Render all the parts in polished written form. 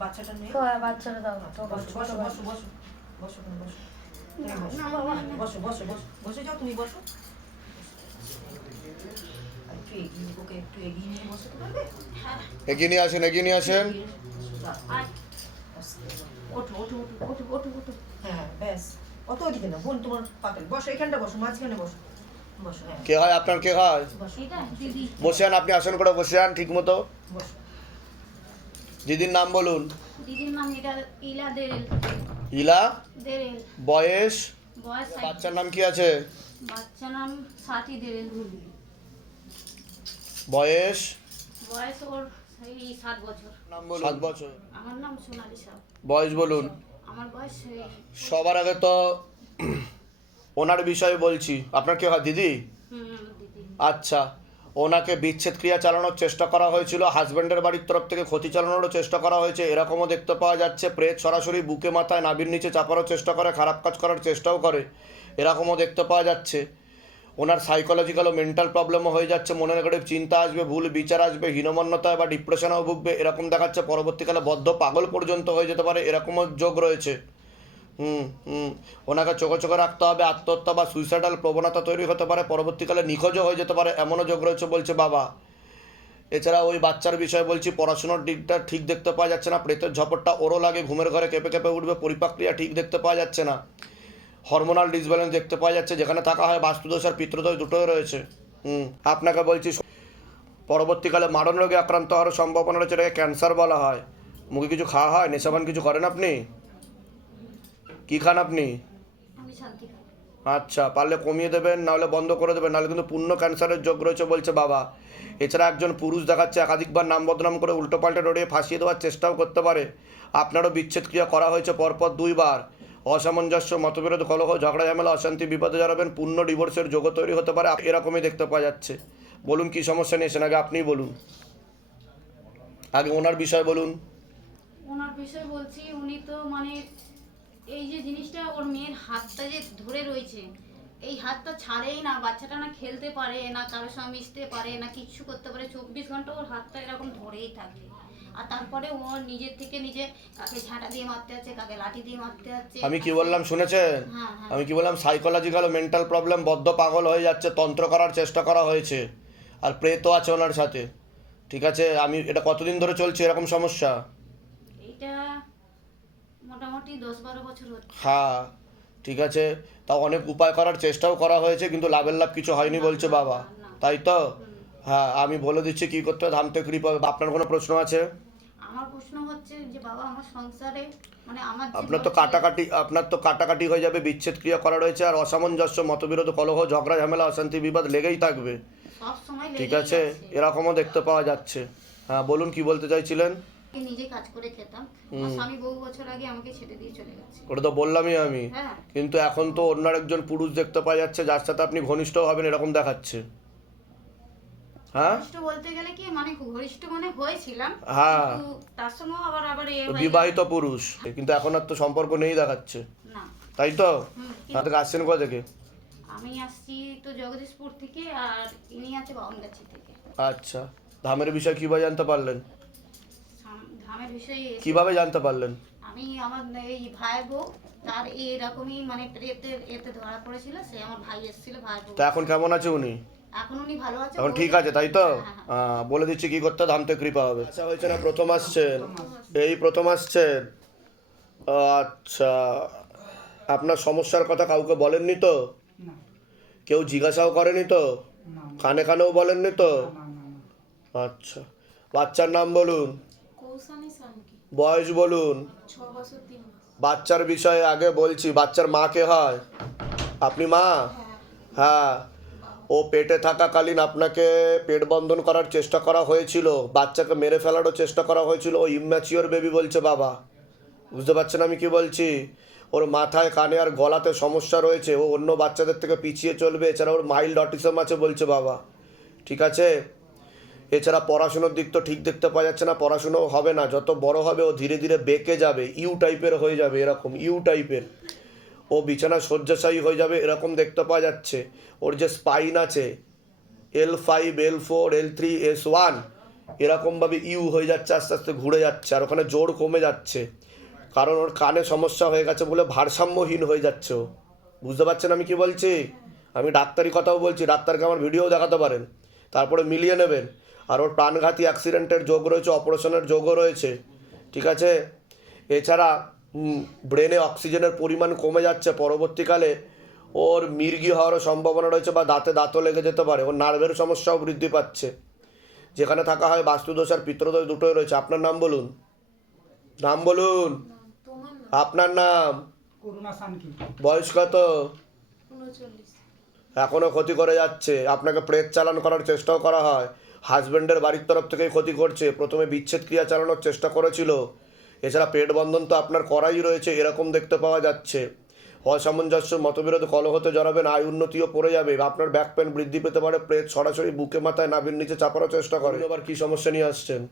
বাচ্চাটা নিয়ে বাচ্চাটা দাও। বসো বসো বসো বসো বসো তুমি বসো বসো বসো বসো বসে যাও তুমি বসো একটু এগিয়ে ওকে একটু এগিয়ে নিয়ে বসতে পারবে এগিয়ে নিয়ে আসেন, এগিয়ে নিয়ে আসেন। ওঠো ওঠো ওঠো ওঠো ওঠো ওঠো হ্যাঁ ব্যাস অত ওদিকে না বোন তোমার পাতাল বসো এখানটা বসো মাঝখানে বসো বসো হ্যাঁ কে হয় আপনার, কে হয়? বসো দিদি বসে আন, আপনি আসন করে বসে আন ঠিক মতো। বসো দিদির নাম বলুন। দিদির নাম ইলা দেরেল। ইলা। দেরেল। বয়স? বয়স বাচ্চার নাম কি আছে? বাচ্চার নাম সাথী দেরেল। বয়স? বয়স ওর সেই 7 বছর। নাম বলুন। 7 বছর। আমার নাম সোনালী সাউ। বয়স বলুন। আমার বয়স সবার আগে তো ওনার বিষয়ে বলছি। আপনার কে হয় দিদি? দিদি। আচ্ছা, ওনাকে বিচ্ছেদ ক্রিয়া চালানোর চেষ্টা করা হয়েছিল, হাজব্যান্ডের বাড়ির তরফ থেকে ক্ষতি চালানোরও চেষ্টা করা হয়েছে, এরকমও দেখতে পাওয়া যাচ্ছে। প্রেত সরাসরি বুকে মাথায় নাভির নিচে চাপারও চেষ্টা করে, খারাপ কাজ করার চেষ্টাও করে, এরকমও দেখতে পাওয়া যাচ্ছে। ওনার সাইকোলজিক্যাল ও মেন্টাল প্রবলেমও হয়ে যাচ্ছে, মনে নেগেটিভ চিন্তা আসবে, ভুল বিচার আসবে, হীনমন্যতায় বা ডিপ্রেশনেও ভুগবে, এরকম দেখাচ্ছে। পরবর্তীকালে বদ্ধ পাগল পর্যন্ত হয়ে যেতে পারে, এরকমও যোগ রয়েছে। ওনাকে চোখে চোখে রাখতে হবে, আত্মহত্যা বা সুইসাইডাল প্রবণতা তৈরি হতে পারে, পরবর্তীকালে নিখোঁজও হয়ে যেতে পারে, এমনও যোগ রয়েছে বলছে বাবা। এছাড়া ওই বাচ্চার বিষয়ে বলছি, পড়াশোনার দিকটা ঠিক দেখতে পাওয়া যাচ্ছে না, প্রেতের ঝপটটা ওরও লাগে, ঘুমের ঘরে কেঁপে কেঁপে উঠবে, পরিপাক্রিয়া ঠিক দেখতে পাওয়া যাচ্ছে না, হরমোনাল ডিসব্যালেন্স দেখতে পাওয়া যাচ্ছে, যেখানে থাকা হয় বাস্তুদোষ আর পিতৃদোষ দুটোই রয়েছে। আপনাকে বলছি পরবর্তীকালে মারণ রোগে আক্রান্ত হওয়ার সম্ভাবনা রয়েছে, এটাকে ক্যান্সার বলা হয়। মুখে কিছু খাওয়া হয়, নেশাপান কিছু করেন আপনি? কী খান আপনি? আমি শান্তি খাই। আচ্ছা, পারলে কমিয়ে দেবেন, নাহলে বন্ধ করে দেবেন, নাহলে কিন্তু পূর্ণ ক্যান্সারের যোগ রয়েছে বলছে বাবা। এছাড়া একজন পুরুষ দেখাচ্ছে একাধিকবার নাম বদনাম করে উল্টোপাল্টে ডরিয়ে ফাঁসিয়ে দেওয়ার চেষ্টাও করতে পারে। আপনারও বিচ্ছেদ ক্রিয়া করা হয়েছে পরপর 2 বার। অসামঞ্জস্য, মতবিরোধ, কলহ, ঝগড়া ঝামেলা, অশান্তি, বিপদে জড়াবেন, পূর্ণ ডিভোর্সের যোগও তৈরি হতে পারে, এরকমই দেখতে পাওয়া যাচ্ছে। বলুন কী সমস্যা নিয়েছেন, আগে আপনিই বলুন, আগে ওনার বিষয় বলুন। ওনার বিষয় বলছি, উনি তো মানে এই যে জিনিসটা ওর মেয়ের হাতটা যে ধরে রয়েছে, এই হাতটা ছাড়েই না, বাচ্চাটা না খেলতে পারে না, কারোর সঙ্গে মিশতে পারে না, কিচ্ছু করতে পারে, 24 ঘন্টা ওর হাতটা এরকম ধরেই থাকে। আর তারপরে ও নিজের থেকে নিজে কাকে ঝাঁটা দিয়ে মারতে যাচ্ছে, কাকে লাঠি দিয়ে মারতে যাচ্ছে। আমি কি বললাম শুনেছেন? হ্যাঁ হ্যাঁ। আমি কি বললাম? সাইকোলজিক্যাল ও মেন্টাল প্রবলেম, বদ্ধ পাগল হয়ে যাচ্ছে, তন্ত্র করার চেষ্টা করা হয়েছে, আর প্রেতও আছে ওনার সাথে। ঠিক আছে, আমি এটা কতদিন ধরে চলছে এরকম সমস্যা? এটা মোটামুটি 10-12 বছর হচ্ছে। হ্যাঁ, ঠিক আছে, তাও অনেক উপায় করার চেষ্টাও করা হয়েছে, কিন্তু লাভের লাভ কিছু হয়নি বলছে বাবা, তাই তো? হ্যাঁ, আমি বলে দিচ্ছি কী করতে হবে, ধামতে কৃপা হবে। আপনার কোনো প্রশ্ন আছে? আমার প্রশ্ন হচ্ছে যে বাবা, আমার সংসারে মানে আমার আপনার তো কাটাকাটি হয়ে যাবে, বিচ্ছেদ ক্রিয়া করা রয়েছে, আর অসামঞ্জস্য, মতবিরোধ, কলহ, ঝগড়া ঝামেলা, অশান্তি, বিবাদ লেগেই থাকবে। সব সময় ঠিক আছে, এরকমও দেখতে পাওয়া যাচ্ছে। হ্যাঁ বলুন, কি বলতে চাইছিলেন? নিজে কাজ করে খেতাম, আমার স্বামী বহু বছর আগে আমাকে ছেড়ে দিয়ে চলে গেছে। ওটা তো বললামই আমি। হ্যাঁ। কিন্তু এখন তো অন্য একজন পুরুষ দেখতে পাওয়া যাচ্ছে, যার সাথে আপনি ঘনিষ্ঠ হবেন এরকম দেখাচ্ছে। হ্যাঁ, ঘনিষ্ঠ বলতে গেলে কি, মানে ঘনিষ্ঠ মানে হয়েছিলাম, হ্যাঁ, কিন্তু তার সঙ্গে আবার বিবাহিত পুরুষ, কিন্তু এখন আর তো সম্পর্ক নেই দেখাচ্ছে, না। তাই তো? কিন্তু থেকে আসছেন কোথা থেকে? আমি আসছি তো জগদীশপুর থেকে, আর ইনি আছে বাউনগাছি থেকে। আচ্ছা, ধামের বিষয় কীভাবে জানতে পারলেন? ধামের বিষয়ে কিভাবে জানতে পারলেন? আমি আমার এই ভাই বউ, তার এরকমই মানে প্রেতের এতে ধরা পড়েছিল, সে আমার ভাই এসেছিল, ভাই বউ। তা এখন কেমন আছে উনি? এখন উনি ভালো আছে, এখন ঠিক আছে, তাই তো? বলে দিচ্ছি কি করতে, ধামতে কৃপা হবে। আচ্ছা, হয়েছে না, প্রথম আসছেন, এই প্রথম আসছেন। আচ্ছা, আপনার সমস্যার কথা কাউকে বলেননি তো? কেউ জিজ্ঞাসাও করেনি তো? কানে কানেও বলেননি তো? আচ্ছা, বাচ্চার নাম বলুন, কৌশানী সানকি। বয়স বলুন। 6 বছর 3 মাস। বাচ্চার বিষয়ে আগে বলছি, বাচ্চার মা কে হয়? আপনি মা? হ্যাঁ, ও পেটে থাকাকালীন আপনাকে পেট বন্ধন করার চেষ্টা করা হয়েছিল, বাচ্চাকে মেরে ফেলারও চেষ্টা করা হয়েছিল, ও ইম্যাচিওর বেবি বলছে বাবা। বুঝতে পারছেন আমি কি বলছি? ওর মাথায়, কানে আর গলাতে সমস্যা রয়েছে, ও অন্য বাচ্চাদের থেকে পিছিয়ে চলবে, এছাড়া ওর মাইল্ড অটিজম আছে বলছে বাবা। ঠিক আছে, এছাড়া পড়াশুনোর দিক তো ঠিক দেখতে পাওয়া যাচ্ছে না, পড়াশুনো হবে না, যত বড় হবে ও ধীরে ধীরে বেঁকে যাবে, ইউ টাইপের হয়ে যাবে, এরকম ইউ টাইপের, ও বিছানা শয্যাশায়ী হয়ে যাবে, এরকম দেখতে পাওয়া যাচ্ছে। ওর যে স্পাইন আছে L5, L4, L3, S1, এরকমভাবে ইউ হয়ে যাচ্ছে, আস্তে আস্তে ঘুরে যাচ্ছে, আর ওখানে জোর কমে যাচ্ছে, কারণ ওর কানে সমস্যা হয়ে গেছে বলে ভারসাম্যহীন হয়ে যাচ্ছে ও। বুঝতে পারছেন আমি কি বলছি? আমি ডাক্তারি কথাও বলছি, ডাক্তারকে আমার ভিডিও দেখাতে পারেন, তারপরে মিলিয়ে নেবেন। আর ওর প্রাণঘাতী অ্যাক্সিডেন্টের যোগ রয়েছে, অপারেশনের যোগও রয়েছে, ঠিক আছে? এছাড়া ব্রেনে অক্সিজেনের পরিমাণ কমে যাচ্ছে, পরবর্তীকালে ওর মির্গি হওয়ারও সম্ভাবনা রয়েছে, বা দাঁতও লেগে যেতে পারে। ওর নার্ভের সমস্যাও বৃদ্ধি পাচ্ছে। যেখানে থাকা হয় বাস্তুদোষ আর পিত্রদোষ দুটোই রয়েছে। আপনার নাম বলুন, নাম বলুন, আপনার নাম, করুণা শানকি। বয়স কত? 39। এখনও ক্ষতি করে যাচ্ছে। আপনাকে প্রেত চালান করার চেষ্টাও করা হয়, হাজব্যান্ডের বাড়ির তরফ থেকেই ক্ষতি করছে। প্রথমে বিচ্ছেদ ক্রিয়া চালানোর চেষ্টা করেছিল। এছাড়া পেট বন্ধন তো আপনার করাই রয়েছে, এরকম দেখতে পাওয়া যাচ্ছে। অসামঞ্জস্য, মতবিরোধ, কলহতে জড়াবেন, আয় উন্নতিও পড়ে যাবে, আপনার ব্যাক পেন বৃদ্ধি পেতে পারে। প্রেত সরাসরি বুকে মাথায় নাভির নিচে চাপারও চেষ্টা করে। আবার কি সমস্যা নিয়ে আসছেন?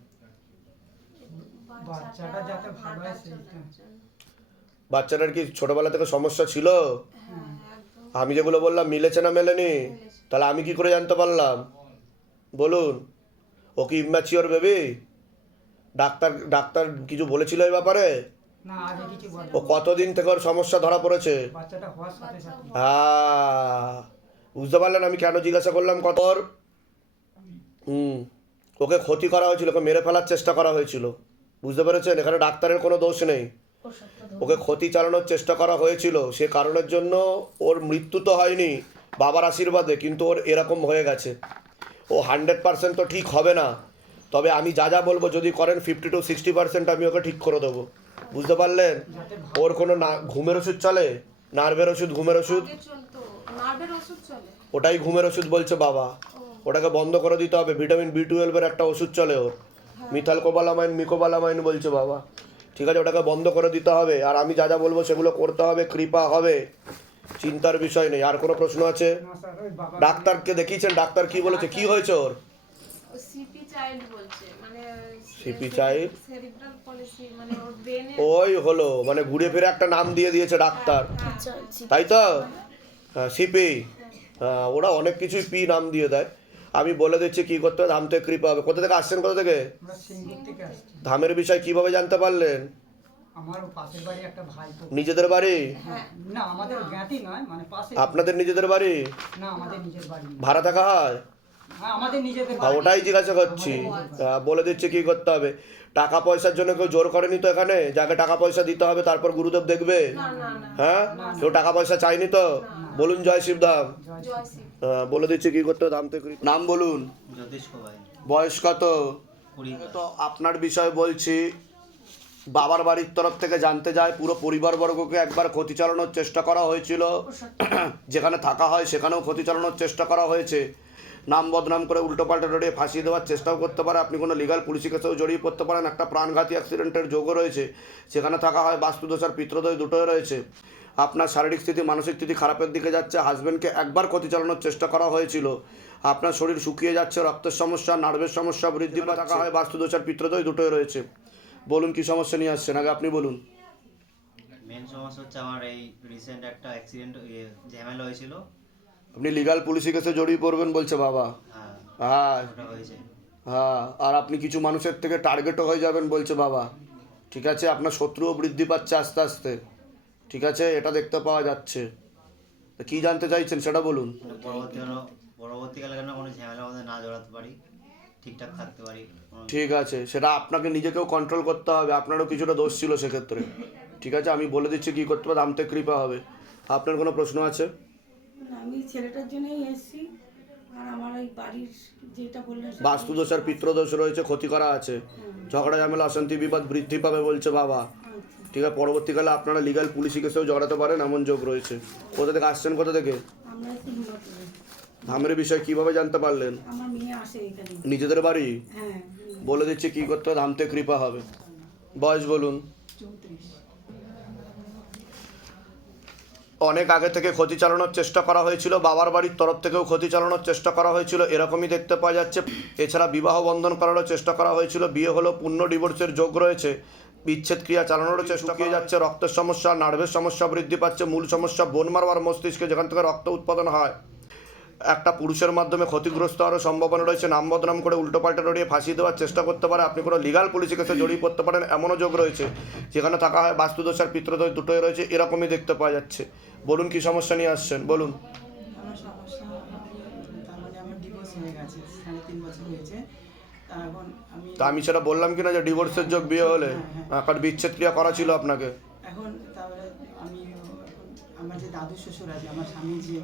বাচ্চাটা যাতে ভালো হয় সেইটা। বাচ্চাটার কি ছোটবেলা থেকে সমস্যা ছিল? আমি যেগুলো বললাম মিলেছে না মেলেনি? তাহলে আমি কি করে জানতে পারলাম? বলুন। ও কি ইম্যাচিওর বেবি? ডাক্তার কিছু বলেছিল এই ব্যাপারে? না, আগে কিছু বলে। ও কতদিন থেকে ওর সমস্যা ধরা পড়েছে? বাচ্চাটা হওয়ার সাথে সাথে। হ্যাঁ, বুঝতে পারলেন আমি কেন জিজ্ঞাসা করলাম? কত ওর ওকে ক্ষতি করা হয়েছিল, ওকে মেরে ফেলার চেষ্টা করা হয়েছিল। বুঝতে পেরেছেন? এখানে ডাক্তারের কোনো দোষ নেই। ওকে ক্ষতি চালানোর চেষ্টা করা হয়েছিল, সে কারণের জন্য ওর মৃত্যু তো হয়নি বাবার আশীর্বাদে, কিন্তু ওর এরকম হয়ে গেছে। ও 100% তো ঠিক হবে না, তবে আমি যা যা বলবো যদি করেন 50 to 60% আমি ওকে ঠিক করে দেবো। বুঝতে পারলেন? ওর কোনো ঘুমের ওষুধ চলে? নার্ভের ওষুধ, ঘুমের ওষুধ? নার্ভের ওষুধ চলে। ওটাই ঘুমের ওষুধ বলছে বাবা। ওটাকে বন্ধ করে দিতে হবে। ভিটামিন B12 এর একটা ওষুধ চলে ওর, মিথালকোবালামাইন, মিকোবালামাইন বলছে বাবা। ঠিক আছে, ওটাকে বন্ধ করে দিতে হবে। আর আমি যা যা বলবো সেগুলো করতে হবে, কৃপা হবে, চিন্তার বিষয় নেই। আর কোনো প্রশ্ন আছে? না স্যার, ওই বাবা ডাক্তারকে দেখিয়েছেন? ডাক্তার কি বলেছে, কি হয়েছে ওর? সিপি চাইল্ড বলছে, মানে সিপি চাইল্ড, সেরিব্রাল পলিসি, মানে ওর ব্রেনে। ওই হলো, মানে ঘুরে ফিরে একটা নাম দিয়ে দিয়েছে ডাক্তার, তাই তো? হ্যাঁ, সিপি। হ্যাঁ, ওরা অনেক কিছুই পি নাম দিয়ে দেয়। আমি বলে দিচ্ছি কি করতে হবে, ধাম থেকে কৃপা হবে। কোথা থেকে আসছেন, কোথা থেকে? আমরা সিঙ্গুর থেকে আসছি। ধামের বিষয় কিভাবে জানতে পারলেন? আমার পাশের বাড়ি একটা ভাই তো। নিজেদের বাড়ি? না, আমাদের জ্ঞাতি নয়, মানে পাশে। আপনাদের নিজেদের বাড়ি? না, আমাদের নিজের বাড়ি। ভাড়া থাকা হয়? হ্যাঁ, আমাদের নিজেদের হ্যাঁ, বাড়ি। ওটাই জিজ্ঞাসা করছি। বলে দিচ্ছি কি করতে হবে। টাকা পয়সার জন্য কেউ জোর করেনি তো এখানে, যাকে টাকা পয়সা দিতে হবে তারপর গুরুদেব দেখবে? হ্যাঁ, কেউ টাকা পয়সা চাইনি তো? বলুন জয় শিবধাম। জয় শিব। হ্যাঁ, বলে দিচ্ছি কি করতে হবে, ধাম থেকে কৃপা। নাম বলুন, জ্যোতিষ কোবাই বয়স কত? 20। তো আপনার বিষয় বলছি। বাবার বাড়ির তরফ থেকে জানতে যায় পুরো পরিবারবর্গকে একবার ক্ষতি চালানোর চেষ্টা করা হয়েছিল। যেখানে থাকা হয় সেখানেও ক্ষতি চালানোর চেষ্টা করা হয়েছে। নাম বদনাম করে উল্টোপাল্টা জড়িয়ে ফাঁসিয়ে দেওয়ার চেষ্টাও করতে পারে। আপনি কোনো লিগাল পুলিশি কেসেও জড়িয়ে পড়তে পারেন। একটা প্রাণঘাতী অ্যাক্সিডেন্টের যোগও রয়েছে। সেখানে থাকা হয় বাস্তুদোষ আর পিত্রদোষ দুটোই রয়েছে। আপনার শারীরিক স্থিতি, মানসিক স্থিতি খারাপের দিকে যাচ্ছে। হাজব্যান্ডকে একবার ক্ষতি চালানোর চেষ্টা করা হয়েছিল। আপনার শরীর শুকিয়ে যাচ্ছে, রক্তের সমস্যা, নার্ভের সমস্যা বৃদ্ধি পাচ্ছে। থাকা হয় বাস্তুদোষ আর পিত্রদোষ দুটোই রয়েছে। বলুন কি সমস্যা নিয়ে আসছেন, আগে আপনি বলুন। মেন সমস্যা হচ্ছে আমার এই রিসেন্ট একটা অ্যাক্সিডেন্ট ঝামেলা হয়েছিল। আপনি লিগাল পুলিশি কেসে জড়িয়ে পড়বেন বলছে বাবা। হ্যাঁ, হ্যাঁ ওটা হয়েছে। হ্যাঁ, আর আপনি কিছু মানুষের থেকে টার্গেটও হয়ে যাবেন বলছে বাবা। ঠিক আছে, আপনার শত্রুও বৃদ্ধি পাচ্ছে আস্তে আস্তে। ঠিক আছে, এটা দেখতে পাওয়া যাচ্ছে। তা কি জানতে চাইছেন সেটা বলুন। মানে পরবর্তীকালে যেন কোনো ঝামেলা মধ্যে না জড়াতে পারি, ঠিকঠাক থাকতে পারি। ঠিক আছে, সেটা আপনাকে নিজেকেও কন্ট্রোল করতে হবে। আপনারও কিছুটা দোষ ছিল সেক্ষেত্রে। ঠিক আছে, আমি বলে দিচ্ছি কী করতে হবে, দামতে কৃপা হবে। আপনার কোনো প্রশ্ন আছে? আমি ছেলেটার জন্যই এসেছি। আর আমার ওই বাড়ির যেটা বললেন সেটা- বাস্তুদোষ আর পিত্রদোষ রয়েছে, ক্ষতি করা আছে। ঝগড়া ঝামেলা, অশান্তি, বিবাদ বৃদ্ধি পাবে বলছে বাবা। ঠিক আছে, পরবর্তীকালে আপনারা লিগাল পুলিশি কেসেও জড়াতে পারেন, এমন যোগ রয়েছে। কোথা থেকে আসছেন, কোথা থেকে? আমরা এসে হিমাচলে। ধামের বিষয় কিভাবে জানতে পারলেন? আমার মেয়ে আসে এখানে। নিজেদের বাড়ি? হ্যাঁ। বলে দিচ্ছি কি করতে হবে, ধামতে কৃপা হবে। বয়স বলুন। 34। অনেক আগে থেকে ক্ষতি চালানোর চেষ্টা করা হয়েছিল, বাবার বাড়ির তরফ থেকেও ক্ষতি চালানোর চেষ্টা করা হয়েছিল, এরকমই দেখতে পাওয়া যাচ্ছে। এছাড়া বিবাহ বন্ধন করারও চেষ্টা করা হয়েছিল, বিয়ে হলো, পূর্ণ ডিভোর্সের যোগ রয়েছে। বিচ্ছেদ ক্রিয়া চালানোরও চেষ্টা করা যাচ্ছে। রক্তের সমস্যা, নার্ভের সমস্যা বৃদ্ধি পাচ্ছে। মূল সমস্যা বোন মারবার মস্তিষ্কে, যেখান থেকে রক্ত উৎপাদন হয়। একটা পুরুষের মাধ্যমে ক্ষতিগ্রস্ত হওয়ার সম্ভাবনা রয়েছে, নাম বদনাম করে উল্টোপাল্টা রড়িয়ে ফাঁসিয়ে দেওয়ার চেষ্টা করতে পারে, আপনি কোনো লিগাল পুলিশি কেসে জড়িয়ে পড়তে পারেন এমনও যোগ রয়েছে। যেখানে থাকা হয় বাস্তুদোষ আর পিতৃদোষ দুটোই রয়েছে, এরকমই দেখতে পাওয়া যাচ্ছে। বলুন কি সমস্যা নিয়ে আসছেন, বলুন। আমার সমস্যা, তার মানে আমার ডিভোর্স হয়ে গেছে, 3.5 বছর হয়েছে। তা এখন তা আমি সেটা বললাম কি না যে ডিভোর্সের যোগ বিয়ে হলে কারণ বিচ্ছেদ ক্রিয়া করা ছিল আপনাকে। এখন তারপরে আমি এখন আমার যে দাদু শ্বশুর আছে, আমার স্বামী যে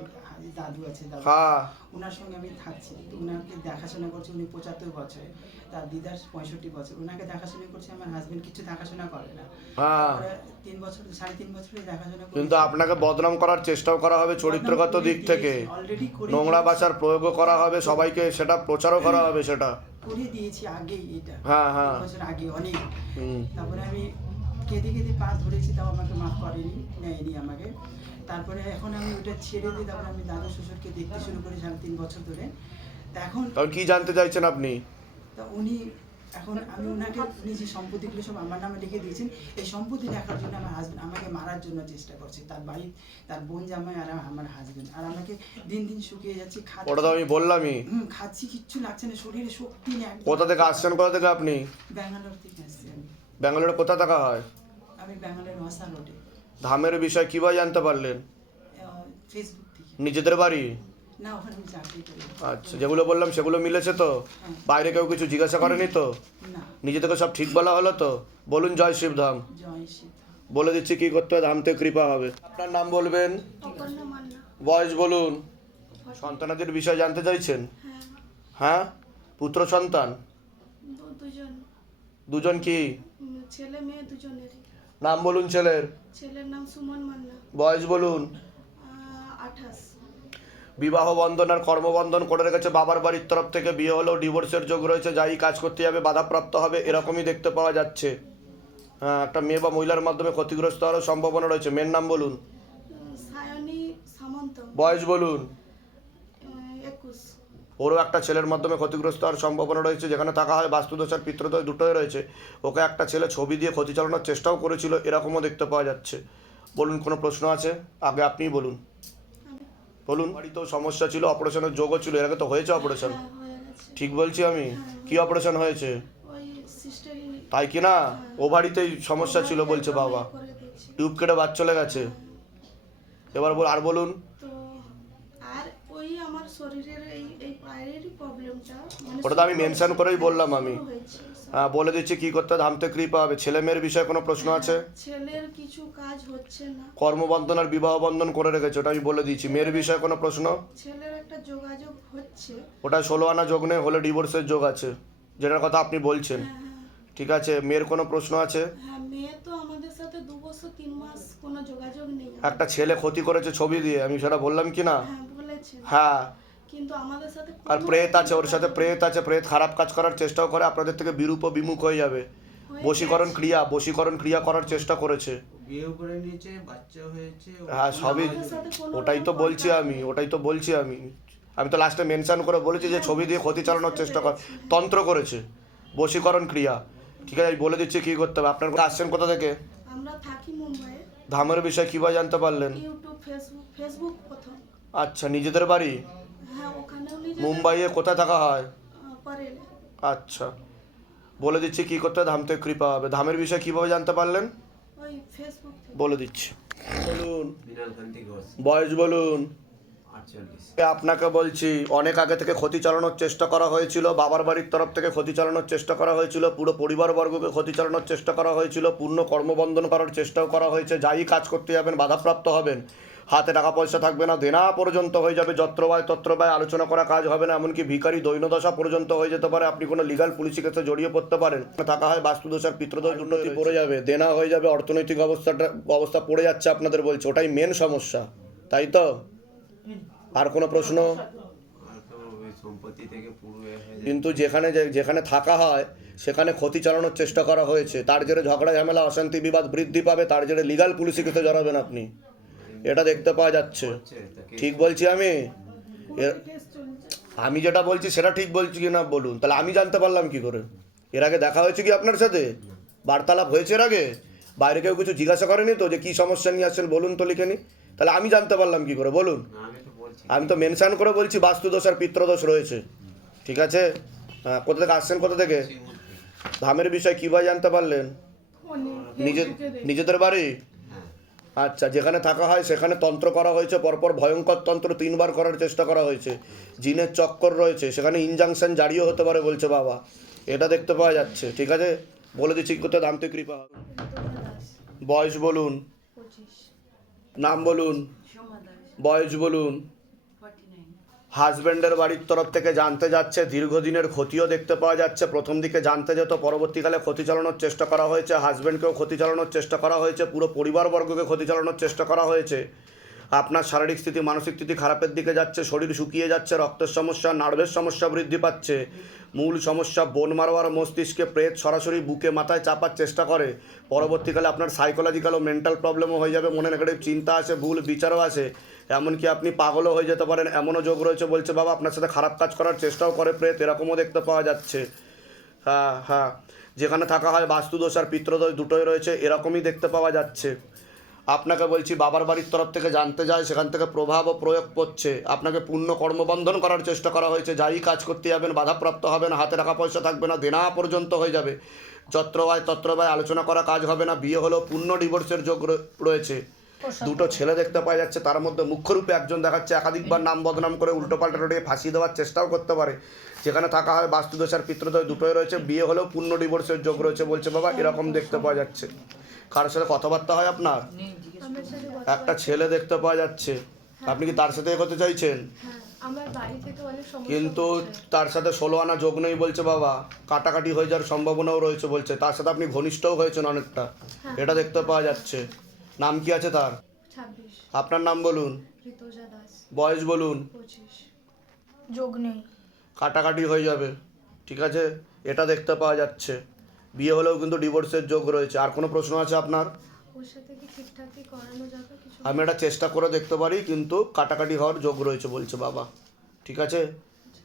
দাদু আছে, দাদু, হ্যাঁ ওনার সঙ্গে আমি থাকছি। তো ওনাকে দেখাশোনা করছি, উনি 75 বছর, তার দিদার 65 বছর। ওনাকে দেখাশোনা করছে, আমার হাজবেন্ড কিছু দেখাশোনা করে না। হ্যাঁ 3 বছর 3.5 বছরের দেখাশোনা করছে। কিন্তু আপনাকে বদনাম করার চেষ্টাও করা হবে চরিত্রগত দিক থেকে, অলরেডি করে নোংরা ভাষার প্রয়োগও করা হবে, সবাইকে সেটা প্রচারও করা হবে সেটা। করে দিয়েছি আগেই, এটা হ্যাঁ, হ্যাঁ। 3 বছর আগে অনেক। হুম। তারপরে আমি কেঁদে কেঁদে পা ধরেছি, তাও আমাকে মাফ করেনি, নেয়নি আমাকে। তারপরে এখন আমি ওটা ছেড়ে দিই, তারপরে আমি দাদু শ্বশুরকে দেখতে শুরু করি 3.5 বছর ধরে। তা এখন তাহলে কি জানতে চাইছেন আপনি? তা উনি এখন আমি ওনাকে, উনি যে সম্পত্তিগুলো সব আমার নামে লিখে দিয়েছেন, এই সম্পত্তি দেখার জন্য আমার হাজবেন্ড আমাকে মারার জন্য চেষ্টা করছে। তার বাড়ি, তার বোন জামাই আর আমার হাজবেন্ড, আর আমাকে দিন দিন শুকিয়ে যাচ্ছি, ওটা তো আমি বললামই। খাচ্ছি, কিচ্ছু লাগছে না, শরীরে শক্তি নেই একদম। কোথা থেকে আসছেন, কোথা থেকে আপনি? ব্যাঙ্গালোর থেকে আসছি আমি। ব্যাঙ্গালোরে কোথা থাকা হয়? আমি ব্যাঙ্গালোর ওয়াসা রোডে। ধামের বিষয় কিভাবে জানতে পারলেন? ফেসবুক থেকে। নিজেদের বাড়ি? না, ওখানে আমি চাকরি করি। আচ্ছা, যেগুলো বললাম সেগুলো মিলেছে তো? বাইরে কেউ কিছু জিজ্ঞাসা করেনি তো? না, নিজে থেকে সব ঠিক বলা হলো তো? বলুন জয় শিবধাম। জয় শিব। বলে দিচ্ছি কি করতে হবে, ধাম থেকে কৃপা হবে। আপনার নাম বলবেন, অপর্ণা মান্না। বয়স বলুন। সন্তানাদের বিষয় জানতে চাইছেন? হ্যাঁ, পুত্র সন্তান দুজন, দুজন কি? ছেলে মেয়ে দুজনেরই। নাম বলুন ছেলের। ছেলের নাম সুমন মান্না, বয়স বলুন। 28। বিবাহ বন্ধন আর কর্মবন্ধন করে রেখেছে, বাবার বাড়ির তরফ থেকে বিয়ে হলেও ডিভোর্সের যোগ রয়েছে, যাই কাজ করতে যাবে বাধাপ্রাপ্ত হবে, এরকমই দেখতে পাওয়া যাচ্ছে। হ্যাঁ, একটা মেয়ে বা মহিলার মাধ্যমে ক্ষতিগ্রস্ত হওয়ার সম্ভাবনা রয়েছে। মেয়ের নাম বলুন। সায়নী সামন্ত, বয়স বলুন। 21। ওরও একটা ছেলের মাধ্যমে ক্ষতিগ্রস্ত হওয়ার সম্ভাবনা রয়েছে, যেখানে থাকা হয় বাস্তুদোষ আর পিতৃদোষ দুটোই রয়েছে। ওকে একটা ছেলে ছবি দিয়ে ক্ষতি চালানোর চেষ্টাও করেছিল, এরকমও দেখতে পাওয়া যাচ্ছে। বলুন, কোনো প্রশ্ন আছে? আগে আপনিই বলুন, বলুন। বাড়িতেও সমস্যা ছিল, অপারেশনের যোগও ছিল, এর আগে তো হয়েছে অপারেশন? হয়ে গেছে। ঠিক বলছি আমি? কি অপারেশন হয়েছে? ওই সিস্টারই তাই কি না? ও বাড়িতেই সমস্যা ছিল বলছে বাবা, করে দিয়েছে। টিউব কেটে বাদ চলে গেছে। এবার আর বলুন। তো আর ওই আমার শরীরের এই এই পায়েরই প্রবলেমটা, মানে ওটা তো আমি মেনশন করেই বললাম আমি। শুরু হয়েছে। হ্যাঁ, বলে দিচ্ছি কি করতে ধাম থেকে কৃপা হবে। ছেলে মেয়ের বিষয়ে কোনো প্রশ্ন আছে? ছেলের কিছু কাজ হচ্ছে না, কর্মবন্ধন আর বিবাহ বন্ধন করে রেখেছে, ওটা আমি বলে দিয়েছি। মেয়ের বিষয়ে কোনো প্রশ্ন? ছেলের একটা যোগাযোগ হচ্ছে। ওটা 16 আনা যোগ নেই, হলে ডিভোর্সের যোগ আছে, যেটার কথা আপনি বলছেন। ঠিক আছে, মেয়ের কোনো প্রশ্ন আছে? হ্যাঁ, মেয়ে তো আমাদের সাথে 2 বছর 3 মাস কোনো যোগাযোগ নেই। একটা ছেলে ক্ষতি করেছে ছবি দিয়ে, আমি সেটা বললাম কি না? হ্যাঁ বলেছে, হ্যাঁ, কিন্তু আমাদের সাথে আর কোনো প্রেত আছে, ওর সাথে প্রেত আছে, প্রেত খারাপ কাজ করার চেষ্টাও করে, আপনাদের থেকে বিরূপ ও বিমুখ হয়ে যাবে। বশীকরণ ক্রিয়া করার চেষ্টা করেছে। বিয়েও করে নিয়েছে, বাচ্চা হয়েছে। হ্যাঁ, সবই আমাদের সাথে কোনো ওটাই তো বলছি আমি, আমি তো লাস্টে মেনশন করে বলেছি যে ছবি দিয়ে ক্ষতি চালানোর চেষ্টা কর, তন্ত্র করেছে, বশীকরণ ক্রিয়া। ঠিক আছে, আমি বলে দিচ্ছি কি করতে হবে। আপনার আসছেন কোথা থেকে? আমরা থাকি মুম্বাইয়ে। ধামের বিষয় কিভাবে জানতে পারলেন? ইউটিউব, ফেসবুক প্রথম। আচ্ছা, নিজেদের বাড়ি হ্যাঁ, ওখানেও নিজে মুম্বাইয়ে কোথায় থাকা হয়? পারেলে। আচ্ছা, বলে দিচ্ছি কি করতে ধাম থেকে কৃপা হবে। ধামের বিষয় কিভাবে জানতে পারলেন? ওই ফেসবুক থেকে। বলে দিচ্ছি। বলুন, বিনালকান্তি ঘোষ, বয়স বলুন। 48। আপনাকে বলছি, অনেক আগে থেকে ক্ষতি চালানোর চেষ্টা করা হয়েছিল, বাবার বাড়ির তরফ থেকে ক্ষতি চালানোর চেষ্টা করা হয়েছিল, পুরো পরিবারবর্গকে ক্ষতি চালানোর চেষ্টা করা হয়েছিল, পূর্ণ কর্মবন্ধন করার চেষ্টাও করা হয়েছে, যাই কাজ করতে যাবেন বাধাপ্রাপ্ত হবেন, হাতে টাকা পয়সা থাকবে না, দেনা পর্যন্ত হয়ে যাবে, যত্রবায় তত্রবায় আলোচনা করা কাজ হবে না, এমনকি ভিখারি দৈন্যদশা পর্যন্ত হয়ে যেতে পারে, আপনি কোনো লিগাল পুলিশি কেসে জড়িয়ে পড়তে পারেন, থাকা হয় বাস্তুদোষ আর পিতৃদোষ উন্নতি পড়ে যাবে, দেনা হয়ে যাবে, অর্থনৈতিক অবস্থা পড়ে যাচ্ছে আপনাদের, বলছে ওটাই মেন সমস্যা, তাই তো? আর কোনো প্রশ্ন? সম্পত্তি থেকে পুরো কিন্তু যেখানে থাকা হয় সেখানে ক্ষতি চালানোর চেষ্টা করা হয়েছে, তার জেরে ঝগড়া ঝামেলা অশান্তি বিবাদ বৃদ্ধি পাবে, তার জেরে লিগাল পুলিশি কেসে জড়াবেন আপনি, এটা দেখতে পাওয়া যাচ্ছে। ঠিক বলছি আমি? আমি যেটা বলছি সেটা ঠিক বলছি কি না বলুন, তাহলে আমি জানতে পারলাম কি করে? এর আগে দেখা হয়েছে কি আপনার সাথে? বার্তালাপ হয়েছে এর আগে? বাইরে কেউ কিছু জিজ্ঞাসা করেনি তো যে কি সমস্যা নিয়ে আসছেন বলুন তো লিখে নি? তাহলে আমি জানতে পারলাম কি করে বলুন? আমি তো বলছি আমি তো মেনশন করে বলছি বাস্তুদোষ আর পিত্রদোষ রয়েছে, ঠিক আছে? হ্যাঁ, কোথা থেকে আসছেন, কোথা থেকে? ধামের বিষয় কীভাবে জানতে পারলেন? নিজেদের বাড়ি? আচ্ছা, যেখানে থাকা হয় সেখানে তন্ত্র করা হয়েছে, পরপর ভয়ঙ্কর তন্ত্র 3 বার করার চেষ্টা করা হয়েছে, জিনের চক্কর রয়েছে, সেখানে ইনজাংশন জারিও হতে পারে বলছে বাবা, এটা দেখতে পাওয়া যাচ্ছে, ঠিক আছে? বলে দিচ্ছি করতে দামতে কৃপা। বয়স বলুন, নাম বলুন, বয়স বলুন। হাজব্যান্ডের বাড়ির তরফ থেকে জানতে যাচ্ছে, দীর্ঘদিনের ক্ষতিও দেখতে পাওয়া যাচ্ছে। প্রথম দিকে জানতে যেত, পরবর্তীকালে ক্ষতি চালানোর চেষ্টা করা হয়েছে, হাজব্যান্ডকেও ক্ষতি চালানোর চেষ্টা করা হয়েছে, পুরো পরিবারবর্গকে ক্ষতি চালানোর চেষ্টা করা হয়েছে। আপনার শারীরিক স্থিতি, মানসিক স্থিতি খারাপের দিকে যাচ্ছে, শরীর শুকিয়ে যাচ্ছে, রক্তের সমস্যা, নার্ভের সমস্যা বৃদ্ধি পাচ্ছে। মূল সমস্যা বোন মারোয়ার মস্তিষ্কে প্রেত সরাসরি বুকে মাথায় চাপার চেষ্টা করে। পরবর্তীকালে আপনার সাইকোলজিক্যাল ও মেন্টাল প্রবলেমও হয়ে যাবে, মনে নেগেটিভ চিন্তা আসে, ভুল বিচারও আসে, এমনকি আপনি পাগলও হয়ে যেতে পারেন, এমনও যোগ রয়েছে বলছে বাবা। আপনার সাথে খারাপ কাজ করার চেষ্টাও করে প্রেত, এরকমও দেখতে পাওয়া যাচ্ছে। হ্যাঁ হ্যাঁ, যেখানে থাকা হয় বাস্তুদোষ আর পিত্রদোষ দুটোই রয়েছে, এরকমই দেখতে পাওয়া যাচ্ছে। আপনাকে বলছি বাবার বাড়ির তরফ থেকে জানতে যায়, সেখান থেকে প্রভাব ও প্রয়োগ করছে, আপনাকে পূর্ণ কর্মবন্ধন করার চেষ্টা করা হয়েছে। যাই কাজ করতে যাবেন বাধাপ্রাপ্ত হবেন, হাতে টাকা পয়সা থাকবে না, দেনা পর্যন্ত হয়ে যাবে, যত্র হয় তত্র হয়, আলোচনা করা কাজ হবে না, বিয়ে হলেও পূর্ণ ডিভোর্সের যোগ রয়েছে। দুটো ছেলে দেখতে পাওয়া যাচ্ছে, তার মধ্যে মুখ্যরূপে একজন দেখাচ্ছে একাধিকবার নাম বদনাম করে উল্টোপাল্টা রটিয়ে ফাঁসিয়ে দেওয়ার চেষ্টাও করতে পারে। যেখানে থাকা হয় বাস্তুদোষ আর পিত্রদোষ দুটোই রয়েছে, বিয়ে হলেও পূর্ণ ডিভোর্সের যোগ রয়েছে বলছে বাবা, এরকম দেখতে পাওয়া যাচ্ছে। কারোর সাথে কথাবার্তা হয় আপনার? একটা ছেলে দেখতে পাওয়া যাচ্ছে, আপনি কি তার সাথে এগোতে চাইছেন? আমার বাড়ি থেকে অনেক সমস্যা কিন্তু হচ্ছে। তার সাথে 16 আনা যোগ নেই বলছে বাবা, কাটাকাটি হয়ে যাওয়ার সম্ভাবনাও রয়েছে বলছে। তার সাথে আপনি ঘনিষ্ঠও হয়েছেন অনেকটা, এটা দেখতে পাওয়া যাচ্ছে। নাম কি আছে তার? 26 আপনার নাম বলুন, ঋতুজা দাস বয়স বলুন। 25 যোগ নেই, কাটাকাটি হয়ে যাবে, ঠিক আছে, এটা দেখতে পাওয়া যাচ্ছে। বিয়ে হলেও কিন্তু ডিভোর্সের যোগ রয়েছে। আর কোনো প্রশ্ন আছে আপনার? ওর সাথে কি ঠিকঠাক কি করানো যাবে কিছু? আমি এটা চেষ্টা করে দেখতে পারি, কিন্তু কাটাকাটি হওয়ার যোগ রয়েছে বলছে বাবা, ঠিক আছে?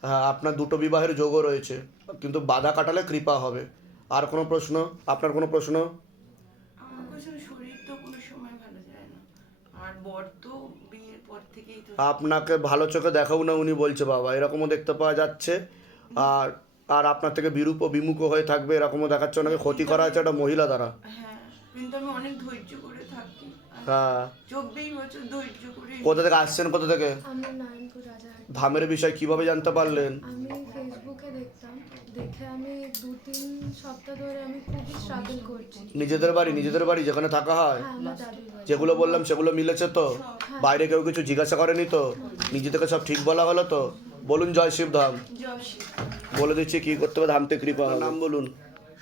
হ্যাঁ, আপনার দুটো বিবাহের যোগও রয়েছে, কিন্তু বাধা কাটালে কৃপা হবে। আর কোনো প্রশ্ন? আপনার কোনো প্রশ্ন? আমার কাছে শরীর তো কোনো সময় ভালো যায় না, আর বর তো বিয়ের পর থেকেই তো আপনাকে ভালো চোখে দেখাও না উনি বলছে বাবা, এরকমও দেখতে পাওয়া যাচ্ছে। আর আর আপনার থেকে বিরূপ ও বিমুখ হয়ে থাকবে, এরকমও দেখাচ্ছে। ওনাকে ক্ষতি করা হয়েছে একটা মহিলা দ্বারা। হ্যাঁ, কিন্তু আমি অনেক ধৈর্য করে থাকি, হ্যাঁ, 24 বছর ধৈর্য করে। কোথা থেকে আসছেন, কোথা থেকে? আমি নারায়ণপুর রাজারহাট। ধামের বিষয় কিভাবে জানতে পারলেন? আমি ফেসবুকে দেখতাম, দেখে আমি 2-3 সপ্তাহ ধরে আমি খুবই স্ট্রাগল করছি। নিজেদের বাড়ি যেখানে থাকা হয়? হ্যাঁ, আমার দাদির বাড়ি। যেগুলো বললাম সেগুলো মিলেছে তো? বাইরে কেউ কিছু জিজ্ঞাসা করেনি তো? নিজে থেকে সব ঠিক বলা হলো তো? বলুন জয় শিবধাম। জয় শিব। বলে দিচ্ছি কি করতে হবে, ধামতে কৃপা হবে। নাম বলুন,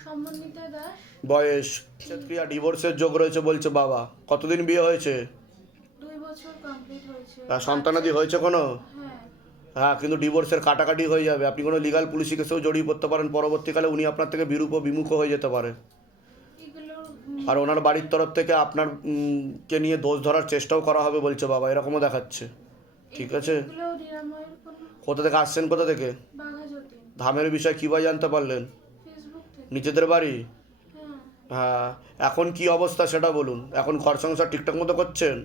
সমন্বিতা দাস। বয়স, ক্রিয়া, ডিভোর্সের যোগ রয়েছে বলছে বাবা। কতদিন বিয়ে হয়েছে? 2 বছর কমপ্লিট হয়েছে। আর সন্তানাদি হয়েছে কোনো? হ্যাঁ, হ্যাঁ, কিন্তু ডিভোর্সের কাটাকাটি হয়ে যাবে। আপনি কোনো লিগাল পুলিশি কেসেও জড়িয়ে পড়তে পারেন, পরবর্তীকালে উনি আপনার থেকে বিরূপ ও বিমুখ হয়ে যেতে পারে। এগুলো আর ওনার বাড়ির তরফ থেকে আপনার কে নিয়ে দোষ ধরার চেষ্টাও করা হবে বলছে বাবা, এরকমও দেখাচ্ছে, ঠিক আছে? এগুলো নিরাময়ের কোনো কোথা থেকে আসছেন, কোথা থেকে? বাঘাযতীন। ধামের বিষয় কীভাবে জানতে পারলেন? ফেসবুক থেকে। নিজেদের বাড়ি? হ্যাঁ। হ্যাঁ, এখন কি অবস্থা সেটা বলুন। এখন ঘর সংসার ঠিকঠাক মতো করছেন?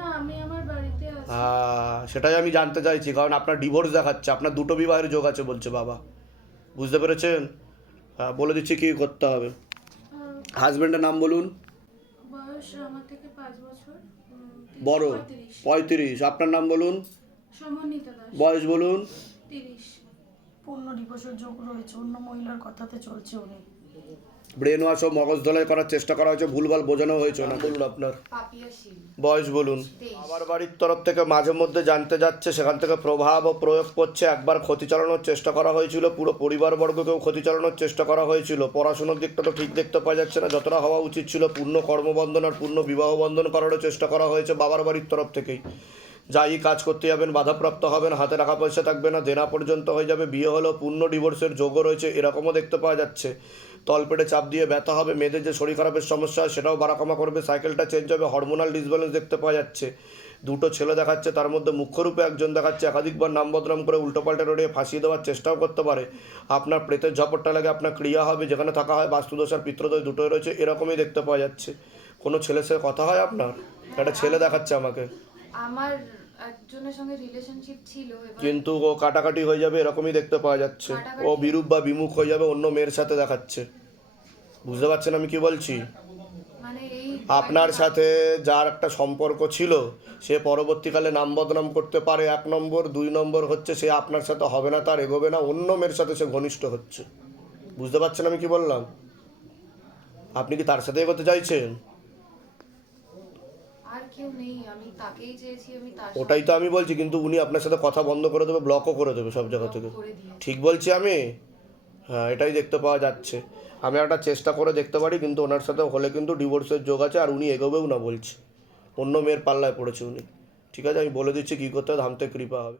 না, আমি আমার বাড়িতে আছি। হ্যাঁ, সেটাই আমি জানতে চাইছি, কারণ আপনার ডিভোর্স দেখাচ্ছে, আপনার দুটো বিবাহের যোগ আছে বলছে বাবা, বুঝতে পেরেছেন? হ্যাঁ, বলে দিচ্ছি কী করতে হবে। হাজব্যান্ডের নাম বলুন। বয়স আমার থেকে 5 বছর। বড়? 35। 35। আপনার নাম বলুন, সমন্বিতা দাস। বয়স বলুন। 30। পূর্ণ ডিভোর্সের যোগ রয়েছে, অন্য মহিলার কথাতে চলছে উনি। ব্রেন ওয়াশ ও মগজ ধলাই করার চেষ্টা করা হয়েছে, ভুলভাল বোঝানো হয়েছে না। বলুন আপনার বয়স বলুন। বাবার বাড়ির তরফ থেকে মাঝে মধ্যে জানতে যাচ্ছে, সেখান থেকে প্রভাব ও প্রয়োগ করছে। একবার ক্ষতি চালানোর চেষ্টা করা হয়েছিল, পুরো পরিবারবর্গকেও ক্ষতি চালানোর চেষ্টা করা হয়েছিল। পড়াশোনার দিকটা তো ঠিক দেখতে পাওয়া যাচ্ছে না, যতটা হওয়া উচিত ছিল। পূর্ণ কর্মবন্ধন আর পূর্ণ বিবাহ বন্ধন করারও চেষ্টা করা হয়েছে বাবার বাড়ির তরফ থেকেই। যাই কাজ করতে যাবেন বাধাপ্রাপ্ত হবেন, হাতে টাকা পয়সা থাকবে না, দেনা পর্যন্ত হয়ে যাবে, বিয়ে হলেও পূর্ণ ডিভোর্সের যোগও রয়েছে, এরকমও দেখতে পাওয়া যাচ্ছে। তলপেটে চাপ দিয়ে ব্যথা হবে, মেয়েদের যে শরীর খারাপের সমস্যা হয় সেটাও বাড়াকমা করবে, সাইকেলটা চেঞ্জ হবে, হরমোনাল ডিসব্যালেন্স দেখতে পাওয়া যাচ্ছে। দুটো ছেলে দেখাচ্ছে, তার মধ্যে মুখ্যরূপে একজন দেখাচ্ছে একাধিকবার নাম বদনাম করে উল্টোপাল্টা রটিয়ে ফাঁসিয়ে দেওয়ার চেষ্টাও করতে পারে। আপনার প্রেতের ঝপটটা লাগে, আপনার ক্রিয়া হবে, যেখানে থাকা হয় বাস্তুদোষ আর পিত্রদোষ দুটোই রয়েছে, এরকমই দেখতে পাওয়া যাচ্ছে। কোনো ছেলের সাথে কথা হয় আপনার? একটা ছেলে দেখাচ্ছে আমাকে। আমার একজনের সঙ্গে রিলেশনশিপ ছিল, এবার কিন্তু ও কাটাকাটি হয়ে যাবে এরকমই দেখতে পাওয়া যাচ্ছে। ও বিরূপ বা বিমুখ হয়ে যাবে, অন্য মেয়ের সাথে দেখাচ্ছে। বুঝতে পারছেন আমি কি বলছি? মানে এই আপনার সাথে যার একটা সম্পর্ক ছিল সে পরবর্তীকালে নাম বদনাম করতে পারে, 1 নম্বর। 2 নম্বর হচ্ছে সে আপনার সাথে হবে না, তার এগোবে না, অন্য মেয়ের সাথে সে ঘনিষ্ঠ হচ্ছে। বুঝতে পারছেন আমি কি বললাম? আপনি কি তার সাথে এগোতে চাইছেন? আর কেউ নেই, আমি তাকেই চেয়েছি, আমি তার ওটাই তো আমি বলছি, কিন্তু উনি আপনার সাথে কথা বন্ধ করে দেবে, ব্লকও করে দেবে সব জায়গা থেকে। করে দিয়েছি। ঠিক বলছি আমি? হ্যাঁ, এটাই দেখতে পাওয়া যাচ্ছে। আমি একটা চেষ্টা করে দেখতে পারি, কিন্তু ওনার সাথে হলে কিন্তু ডিভোর্সের যোগ আছে, আর উনি এগোবেও না বলছে। অন্য মেয়ের পাল্লায় পড়েছে উনি। ঠিক আছে, আমি বলে দিচ্ছি কী করতে হবে, ধামতে কৃপা হবে।